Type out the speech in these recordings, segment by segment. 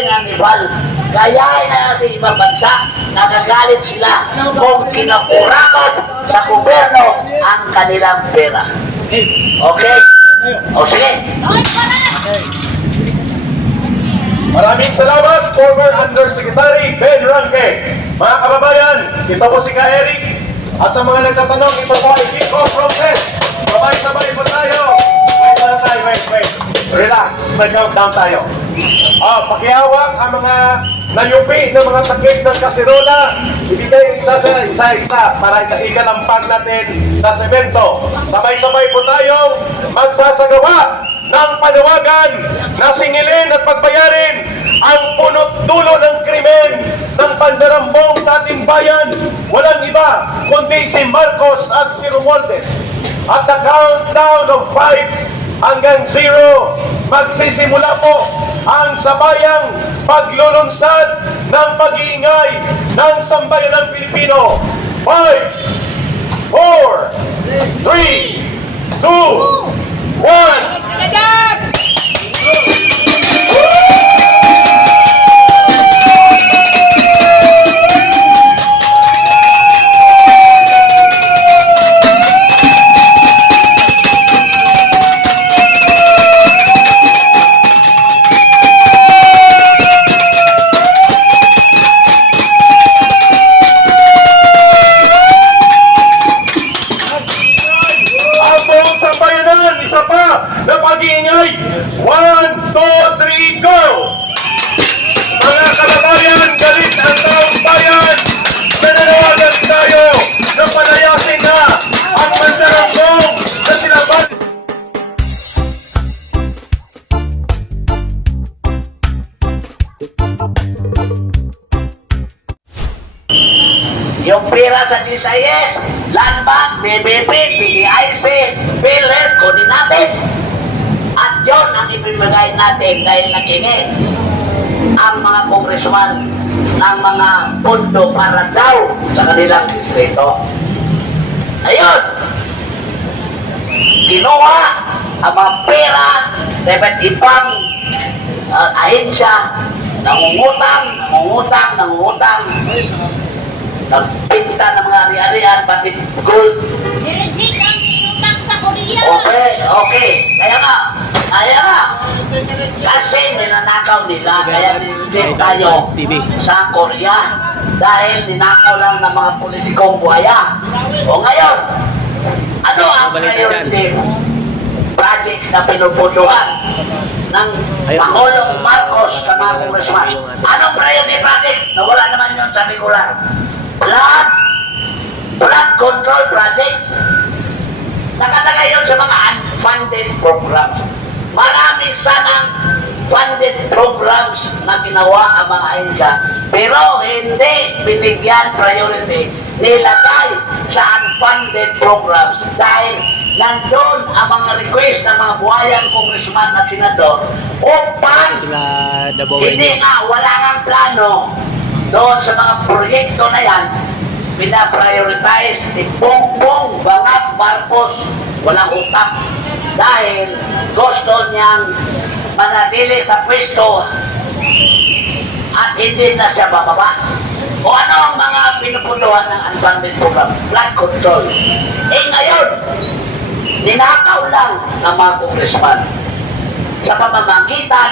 rin ang Nepal. Gayahin na natin ibang bansa, nagagalit sila kung kinakurakot sa gobyerno ang kanilang pera. Okay? O sige. Maraming salamat, former Undersecretary Ben Ranque. Mga kababayan, ito po si Ka Eric. At sa mga nagtatanong, ito po ay kick-off process. Sabay-sabay po tayo. Wait. Relax, mag-countdown tayo. Pakihawak ang mga nayupi ng mga takip ng kasirola. Ibigay isa para ikalampag natin sa semento. Sabay-sabay po tayong magsasagawa ng panawagan na singilin at pagbayarin ang punot dulo ng krimen ng pandarambong sa ating bayan. Walang iba kundi si Marcos at si Romualdez. At the countdown of 5 hanggang 0, magsisimula po ang sabayang paglulunsad ng pag-iingay ng sambayan ng Pilipino. 5, 4, 3, 2, 1. Isa pa na pag-iingay. 1, 2, 3, go! Mga kababayan, galit ang taong bayan. Nananawagan tayo na palayasin na ang mandarambong na sinaban. Yung pera sa GSIS, Land Bank, DBP, PDIC, PhilHealth, kunin natin. At yun ang ipimagay natin dahil nakinig ang mga kongresman ng mga pondo para daw sa kanilang distrito. Ayun, kinuha ang mga pera sa iba't ibang ahensya, nangungutang, nagpinta ng mga ari-arian, pati gold. Nireject ang inutang sa Korea. Okay. Kaya nga. Kasi ninanakaw nila, kaya nireject tayo sa Korea. Dahil ninakaw lang ng mga politikong buhaya. O ngayon, ano ang priority project na pinupunduhan ng Pangulong Marcos sa mga kongresman? Anong priority project? Nawala naman yun sa Bicolan. Flood control projects. Nakalagay yun sa mga unfunded programs. Marami sanang funded programs na ginawa ang mga ahensya, pero hindi binigyan priority, nilagay sa unfunded programs dahil nandun ang mga request ng mga buhayan kongresman at senador upang hindi nga, wala nang plano doon sa mga proyekto na yan. Pina-prioritize ni Bongbong Bangag Marcos walang utak dahil gusto niyang manatili sa pwesto at hindi na siya bababa. O ano ang mga pinupunduhan ng unfunded program? Flood control. Ngayon, ninakaw lang ng mga kongresman sa pamamagitan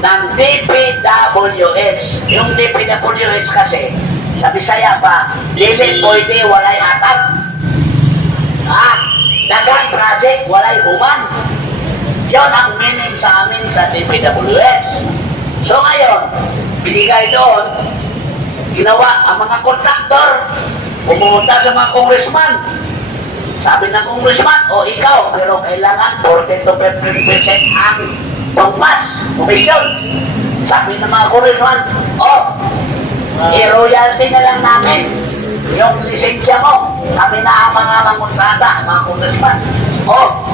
ng DPWH. Yung DPWH kasi, sa Bisaya pa, dili pwede walay atag. Dagang project, walay human. Yon ang meaning sa amin sa DPWH. So ngayon, binigay doon, ginawa ang mga kontraktor, pumunta sa mga congressman. Sabi ng congressman, ikaw, pero kailangan 40 to 50% ang pangpas, commission. Sabi ng mga congressman, i-royalty na lang namin yung lisensya mo. Kami na ang mga mangontrata, mga congressman.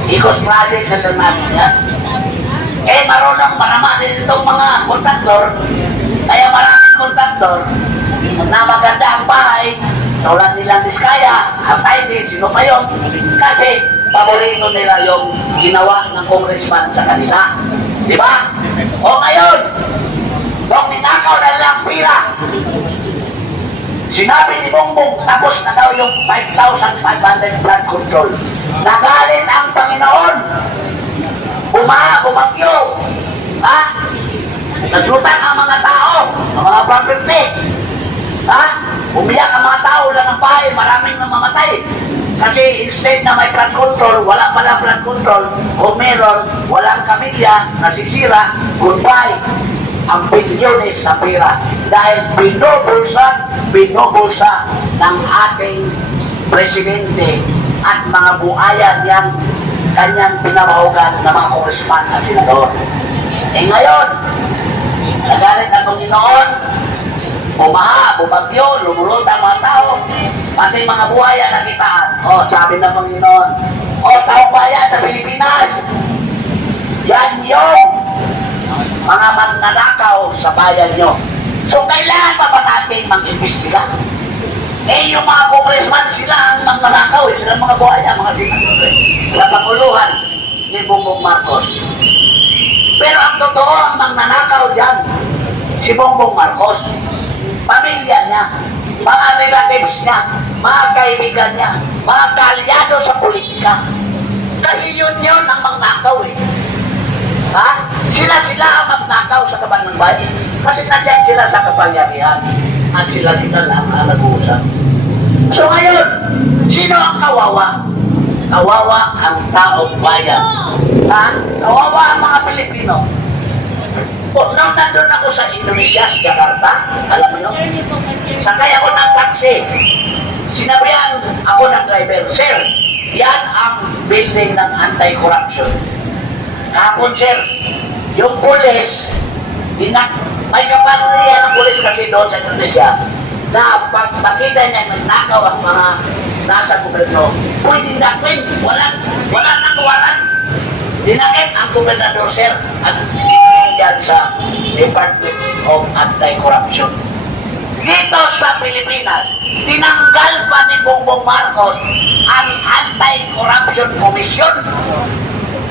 Ikos project na lang namin yan. Marunong marama din itong mga kontraktor. Kaya maraming kontraktor na maganda ang bahay, tulad nilang Diskaya, at ID, sino pa yun? Kasi paborito nila yung ginawa ng congressman sa kanila. Di ba? Ngayon, Nung ninakaw na lang pira, sinabi ni Bongbong, tapos na daw yung 5,500 flood control. Nagalit ang Panginoon. Bumagyo. Ha? Naglutang ang mga tao, ang mga property. Ha? Umiyak ang mga tao, wala ng bahay, maraming namamatay. Kasi instead na may flood control, wala pala flood control. Kung meron, walang kamilya, nasisira, goodbye. Ang bilyones na pera. Dahil binubulsa ng ating presidente at mga buhayan niyang kanyang pinabahugan ng mga congressman at senador. Ngayon, nagalit ang Panginoon, bumagyo, lumulot ang mga tao, pati mga buhaya nakitaan. Sabi ng Panginoon, taong bayan sa Pilipinas, yan yung mga magnanakaw sa bayan nyo. So, kailangan pa ba natin mag-imbestiga? Yung mga congressman, sila ang magnanakaw, sila ang mga buhaya, mga senador, sa panguluhan ni Bongbong Marcos. Pero ang totoo, ang magnanakaw dyan, si Bongbong Marcos, pamilya niya, mga relatives niya, mga kaibigan niya, mga kaalyado sa politika. Kasi yun ang magnakaw Ha? Sila ang magnakaw sa kaban ng bayan. Kasi nandiyan sila sa kapangyarihan. At sila lang ang nag-uusap. So ngayon, sino ang kawawa? Kawawa ang taong bayan. Ha? Kawawa ang mga Pilipino. Nung nandun ako sa Indonesia, sa Jakarta, alam mo yun? Sakay ako ng taxi. Sinabihan ako ng driver, Sir, yan ang building ng anti-corruption. Kapon, sir, yung pulis, may kapangyarihan ng pulis kasi doon sa Indonesia na pag makita niya nagnakaw ang mga nasa gobyerno, pwede dakwin, walang nagawaran. Dinakit ang gobernador, sir, at yan sa Department of Anti-Corruption. Dito sa Pilipinas, tinanggal pa ni Bongbong Marcos ang Anti-Corruption Commission.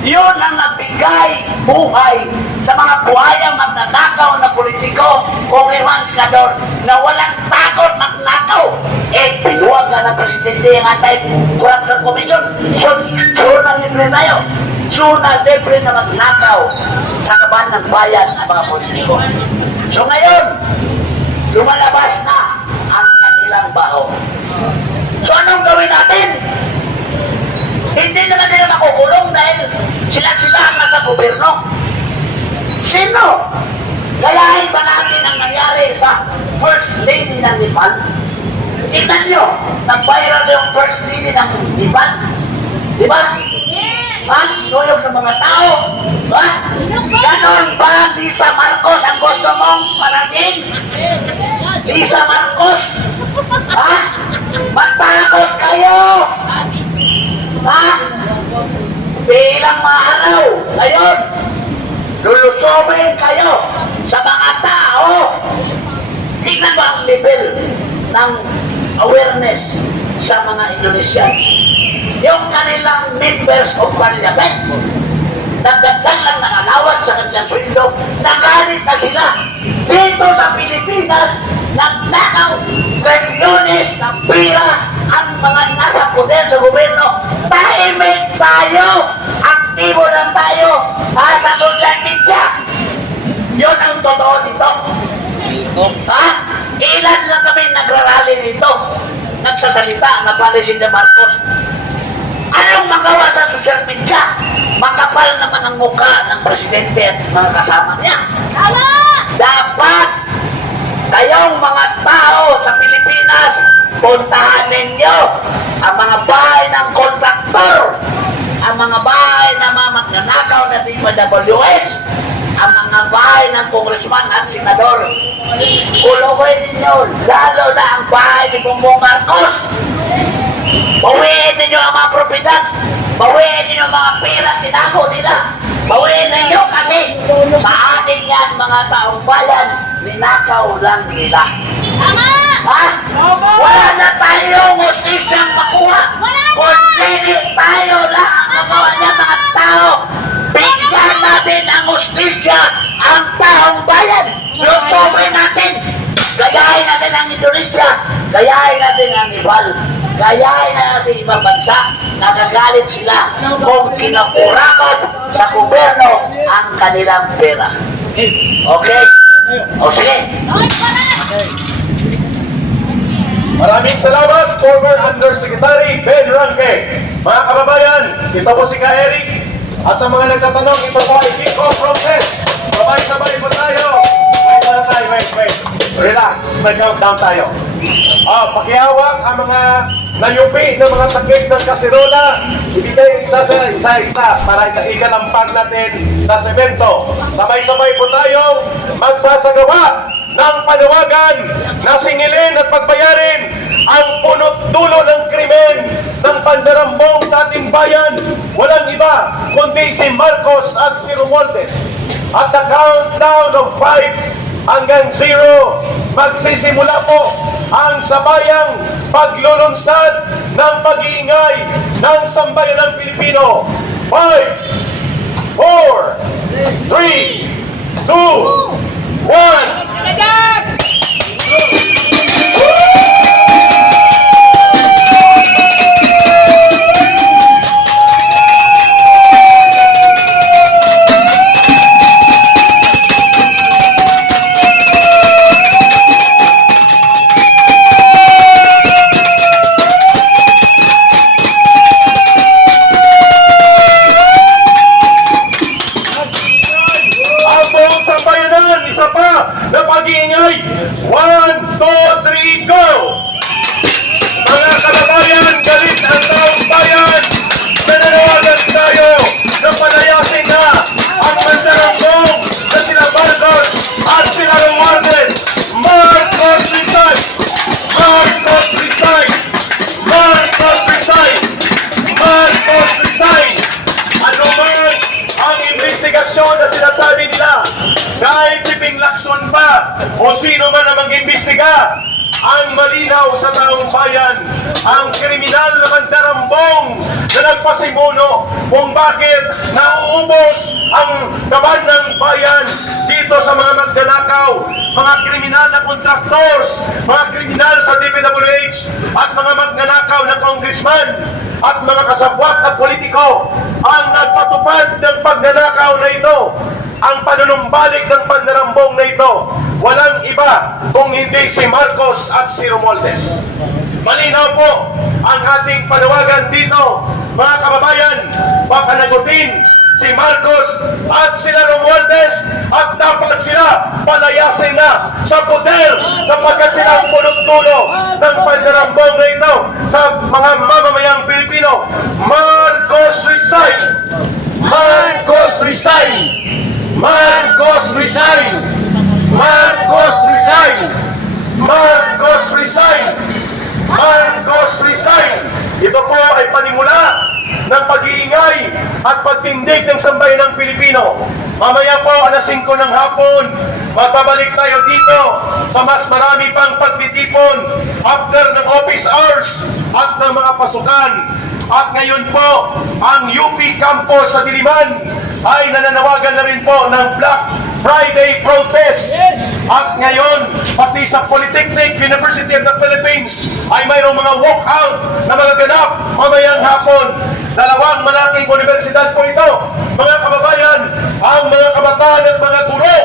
Yun ang nagbigay buhay sa mga buhayang magnanakaw na politiko, kongreman, senador, na walang takot magnakaw. Pinuwagan ng presidente ang Anti-Corruption Commission. So na libre tayo. So na libre na magnakaw sa kaban ng bayan ang mga politiko. So ngayon, lumalabas na ang kanilang baho. So anong gawin natin? Hindi naman sila makukulong dahil sila ang nasa gobyerno. Sino? Gayahin ba natin ang nangyari sa First Lady ng Nepal? Tignan nyo, nag-viral yung First Lady ng Nepal. Di ba? Ha? Sinuyog ng mga tao. Ha? Ganon ba, Lisa Marcos, ang gusto mong parating? Lisa Marcos? Ha? Matakot kayo! Ha? Bilang mga araw, ngayon, lulusobin kayo sa mga tao. Tingnan mo ang level ng awareness sa mga Indonesian. Yung kanilang members of parliament, nagdagdag lang ng alawad sa kanilang sweldo, nagalit na sila. Dito sa Pilipinas, nagnakaw bilyones ng pira ang mga nasa poder sa gobyerno. Tahimik tayo, aktibo lang tayo sa social media. Yun ang totoo dito. Ha? Ilan lang kami nagrarally dito, nagsasalita na Presidente Marcos. Anong magawa sa social media? Makapal naman ang mukha ng presidente at mga kasama niya. Tama! Dapat kayong mga tao sa Pilipinas, puntahan ninyo ang mga bahay ng kontraktor, ang mga bahay ng mga magnanakaw na DPWH, ang mga bahay ng congressman at senador. Ulogay ninyo, lalo na ang bahay ni Bongbong Marcos. Bawiin ninyo ang mga propiedad, bawiin ninyo ang mga pera tinago nila, bawiin ninyo kasi sa atin yan mga taong bayan, ninakaw lang nila. Tama! Ha? Wala na tayong justisyang makuha. Kundi tayo lang ang magawa niya mga tao. Bigyan natin ang justisya ang taong bayan. Yung gayahin natin ang Nepal, gayahin natin ibang bansa, nagagalit sila kung kinakurakot sa gobyerno ang kanilang pera. Okay? O sige. Hoy, para! Maraming salamat, former Undersecretary Ben Ranque. Mga kababayan, ito po si Ka Eric. At sa mga nagtatanong, ito po ay kick-off process. Sabay-sabay po tayo. Wait. Relax, mag-countdown tayo. Pakihawak ang mga nayupi ng mga takip ng kaserola. Ibigay isa para ikalampag natin sa semento. Sabay-sabay po tayong magsasagawa ng panawagan na singilin at pagbayarin ang punot dulo ng krimen ng pandarambong sa ating bayan. Walang iba kundi si Marcos at si Romualdez. At the countdown of 5 hanggang 0, magsisimula po ang sabayang paglulunsad ng pag-iingay ng sambayan ng Pilipino. 5, 4, 3, 2, 1. Isa pa na pag-iingay. 1, 2, 3, go! Mga kababayan, galit ang taong bayan. Nananawagan tayo na palayasin na ang mandarambong na sila Marcos at sila Romualdez. Marcos resign! Marcos resign! Marcos resign! Marcos resign! Ano man ang investigasyon na sinasabi nila, kahit si Ping Lacson pa o sino man ang mag-imbestiga, ang malinaw sa taong bayan, ang kriminal na mandarambong na nagpasimuno kung bakit nauubos ang kaban ng bayan dito sa mga magnanakaw, mga kriminal na contractors, mga kriminal sa DPWH at mga magnanakaw na congressman at mga kasabwat na politiko ang nagpatupad ng pagnanakaw na ito. Ang panunumbalik ng pandarambong na ito, walang iba kung hindi si Marcos at si Romualdez. Malinaw po ang ating panawagan dito, mga kababayan, papanagutin si Marcos at sila Romualdez at dapat sila palayasin na sa poder sapagkat sila ang punot-dulo ng pandarambong na ito sa mga mamamayang Pilipino. Marcos resign! Marcos resign! Marcos resign! Marcos resign! Marcos resign! Marcos resign! Ito po ay panimula ng pag-iingay at pagtindig ng sambayan ng Pilipino. Mamaya po alas 5 ng hapon, magbabalik tayo dito sa mas marami pang pagtitipon after ng office hours at ng mga pasukan. At ngayon po, ang UP campus sa Diliman ay nananawagan na rin po ng Black Friday protest. At ngayon, pati sa Polytechnic University of the Philippines ay mayroong mga walkout na magaganap mamayang hapon. Dalawang malaking universidad po ito. Mga kababayan, ang mga kabataan at mga guro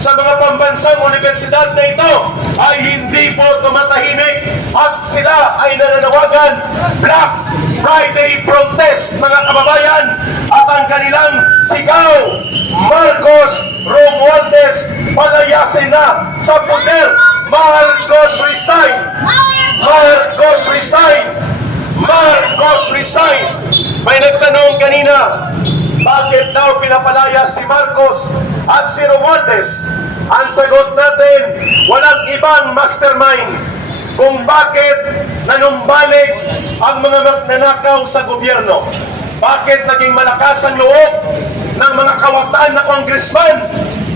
sa mga pambansang universidad na ito ay hindi po tumatahimik at sila ay nananawagan Black Friday protest, mga kababayan, at ang kanilang sigaw, Marcos, Romualdez, palayasin na sa poder. Marcos resign! Marcos resign! Marcos resign! May nagtanong kanina, bakit daw pinapalaya si Marcos at si Romualdez? Ang sagot natin, walang ibang mastermind kung bakit nanumbalik ang mga magnanakaw sa gobyerno. Bakit naging malakas ang loob ng mga kawataan na congressman,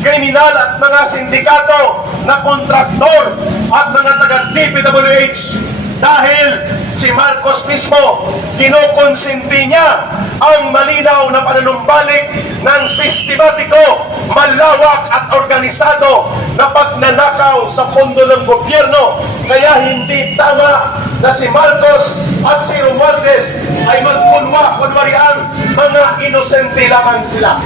kriminal at mga sindikato na kontraktor at mga taga-DPWH dahil si Marcos mismo kinukonsinti niya ang malinaw na panunumbalik ng sistematiko, malawak at organisado na pagnanakaw sa pondo ng gobyerno. Kaya hindi tama na si Marcos at si Romualdez ay magkunwarian mga inosente lamang sila.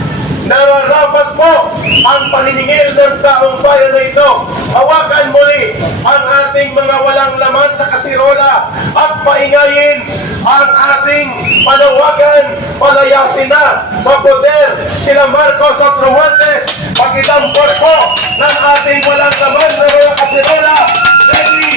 Nararapat po ang paniningil ng taong bayan na ito. Hawakan muli ang ating mga walang laman na kasirola at paingayin ang ating panawagan. Palayasin na sa poder sila Marcos at Romualdez. Pagkidampor po ng ating walang laman na mga kasirola. Ready